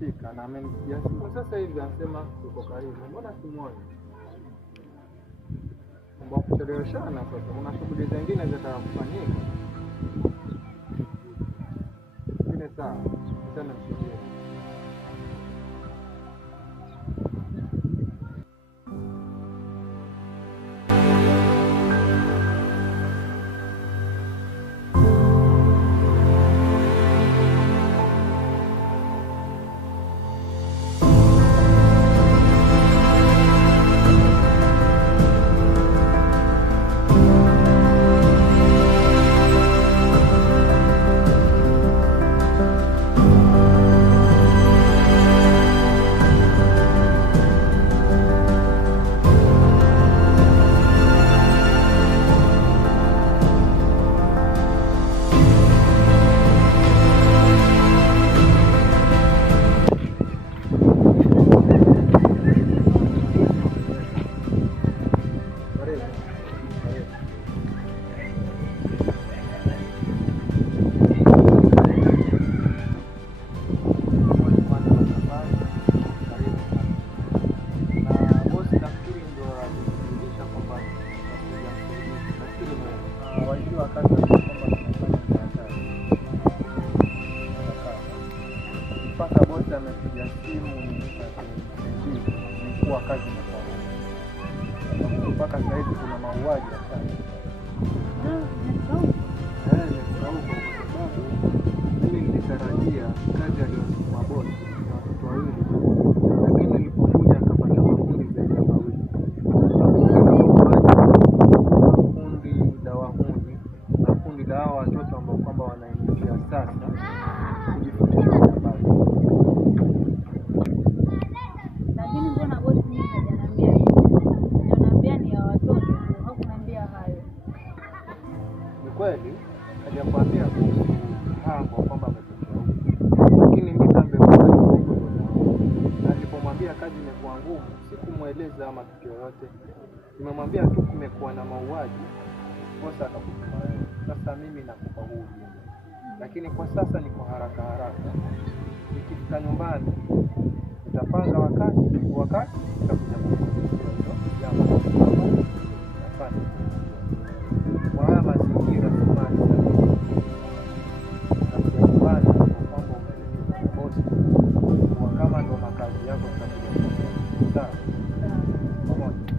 amefika na amenipigia simu sasa hivi, anasema yuko karibu. Mbona simuoni? Mbona kucheleweshana sasa? Kuna shughuli zingine zinataka kufanyika. Ile saa tena mshikie. Mpaka bosi amepiga simu nikuwa kazi na mpaka sasa hivi kuna mauaji sana. Nimesahau kwa sababu mimi nilitarajia kazi aliyosema bosi na watoto wawili, lakini nilipokuja akapata makundi zaidi ya mawili. Kundi la wahuni na kundi la hao watoto ambao kwamba wanaingia sasa kujifundisha habari. Lakini mbona bosi mimi hajaniambia hivi? Ananiambia ni ya watoto, hakuniambia hayo. Ni kweli hajakwambia kuhusu hapo kwamba ametokea huko, lakini mimi nambekuwa huko na nilipomwambia kazi imekuwa ngumu, sikumueleza matukio yote. Nimemwambia tu kumekuwa na mauaji, bosi akakutuma wewe. Sasa mimi nakupa huu ujumbe, lakini kwa sasa niko haraka. Nikifika nyumbani nitapanga wakati nitakuja kukueleza hilo jambo. Asante. Kwa haya mazingira samani sana. Nakumbana kwa kwamba umeelekeza na bosi. Kwa kama ndo makazi yako tutakuja. Sawa. Pamoja.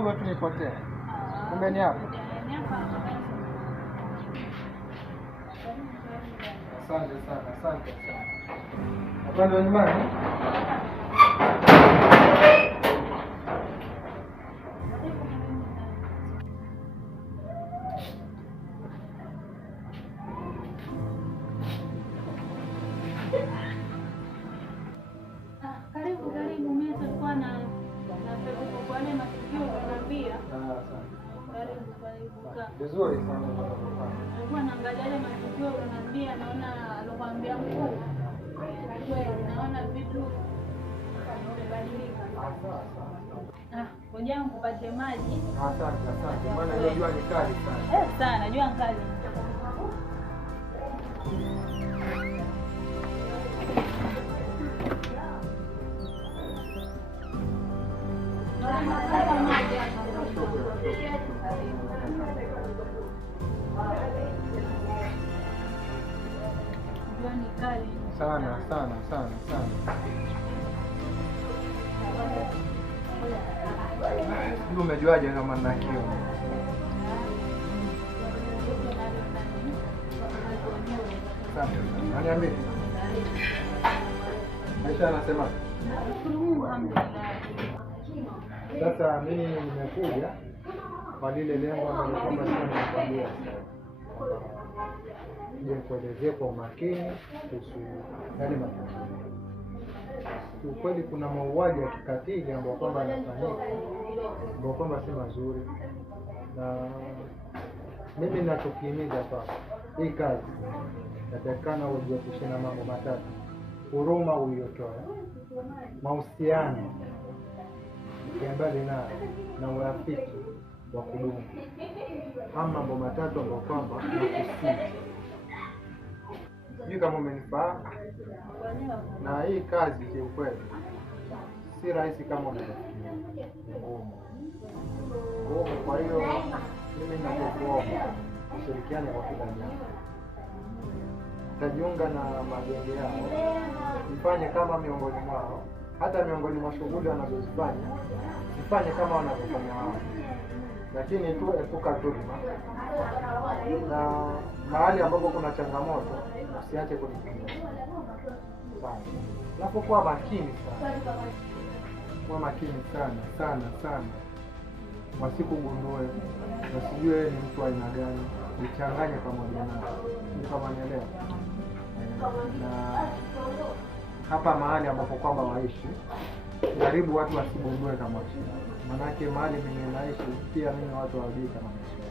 kidogo tu nipotee. Kumbe ni hapa. Asante sana, asante sana. Hapa ndio nyumbani? Karibu karibu, mimi nilikuwa na kwa nini matukio unaniambia? Karibu karibu. Vizuri sana. Nilikuwa naangalia ile matukio unaniambia, naona alokuambia mkuu. Naona vitu vimebadilika. Ngoja nikupate maji. Asante, asante. Maana hiyo jua ni kali sana. Sana, jua kali. Jua ni kali sana sana sana sana. Sijui umejuaje kama nina kiu? Asante sana. Niambie. Maisha anasema. Sasa mimi nimekuja kwa lile lengo ambalo kwamba sinakwambia. Je, kuelezea kwa umakini kuhusu yale matukio. Ukweli kuna mauaji ya kikatili ambayo kwamba yanafanyika, ambayo kwamba si mazuri, na mimi ninachokihimiza hapa, hii kazi natakikana ujiepushe na mambo matatu: huruma uliyotoa, mahusiano mbali na urafiki wa kudumu. Mambo matatu ambayo kwamba nakusihi. Sijui kama umenifahamu. Na hii kazi kiukweli si rahisi kama unavyofikiria. Ngumu. Kwa hiyo mimi ninakuomba ushirikiane kwa kila jambo. Tajiunga na magenge yao, mfanye kama miongoni mwao, hata miongoni mwa shughuli wanazozifanya sifanye kama wanavyofanya wao, lakini tu epuka dhulma, na mahali ambapo kuna changamoto usiache kunipigia. Unapokuwa makini sana, kuwa makini sana sana sana, wasikugundue, wasijue wewe ni mtu aina gani, jichanganye pamoja nao, kama nielewa. Na hapa mahali ambapo kwamba waishi, jaribu watu wasigundue kama shida. Manake mahali mimi naishi pia mimi watu hawajui kama shida.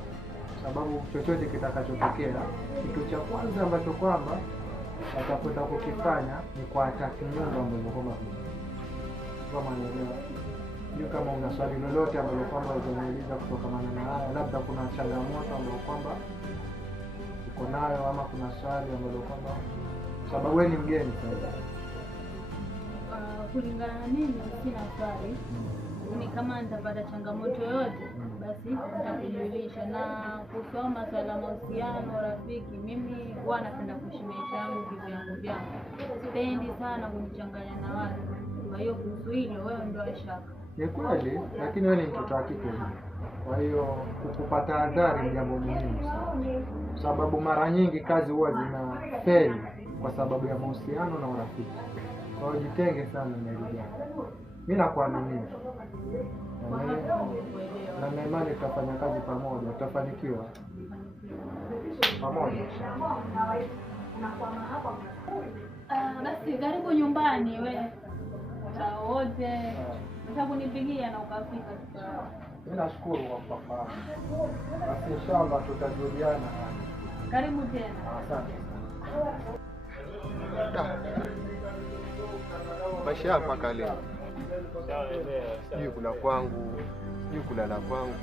Sababu chochote kitakachotokea, kitu cha kwanza ambacho kwamba watakwenda kukifanya ni kwa ataki nyumba ambazo kwamba kama nielewa. Sijui kama una swali lolote ambalo kwamba utaniuliza kutokana na haya, labda kuna changamoto ambayo kwamba uko nayo, ama kuna swali ambalo kwamba, sababu wewe ni mgeni sasa. Kulingana na mimi sina swali. Ni kama nitapata changamoto yoyote basi nitakujulisha. Na kusoma swala mahusiano, rafiki, mimi huwa napenda kuishi maisha yangu kivyangu. Sipendi sana kunichanganya na watu. Kwa hiyo kuhusu hilo wewe ndio shaka. Ni kweli, lakini wewe ni mtoto wa kike. Kwa hiyo kukupata adhari ni jambo muhimu sana. Sababu mara nyingi kazi huwa zinafeli kwa sababu ya mahusiano na urafiki. Kwa hiyo jitenge sana na hilo jambo. Mimi nakuaminia. Na na imani tutafanya kazi pamoja, tutafanikiwa pamoja. Basi karibu nyumbani wewe. Wote utakunipigia na ukafika. Mimi nashukuru kwa kufahamu. Basi inshallah tutajuliana. Karibu tena. Asante. Maisha hapa kale. Sijui kula kwangu, sijui kulala kwangu.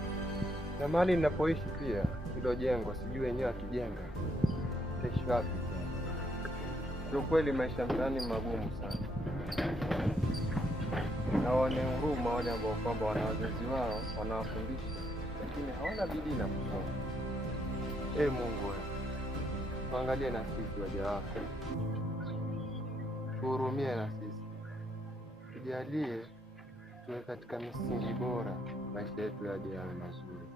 Na mahali ninapoishi pia, hilo jengo sijui wenyewe akijenga kesho wapi. Kwa kweli maisha mtaani magumu sana. Na wane huruma wale ambao kwamba wana wazazi wao wanawafundisha, lakini hawana bidii na kusoma. Mungu wewe, tuangalie na sisi waja wako, tuhurumie na sisi, tujalie tuwe katika misingi bora, maisha yetu yaje yawe mazuri.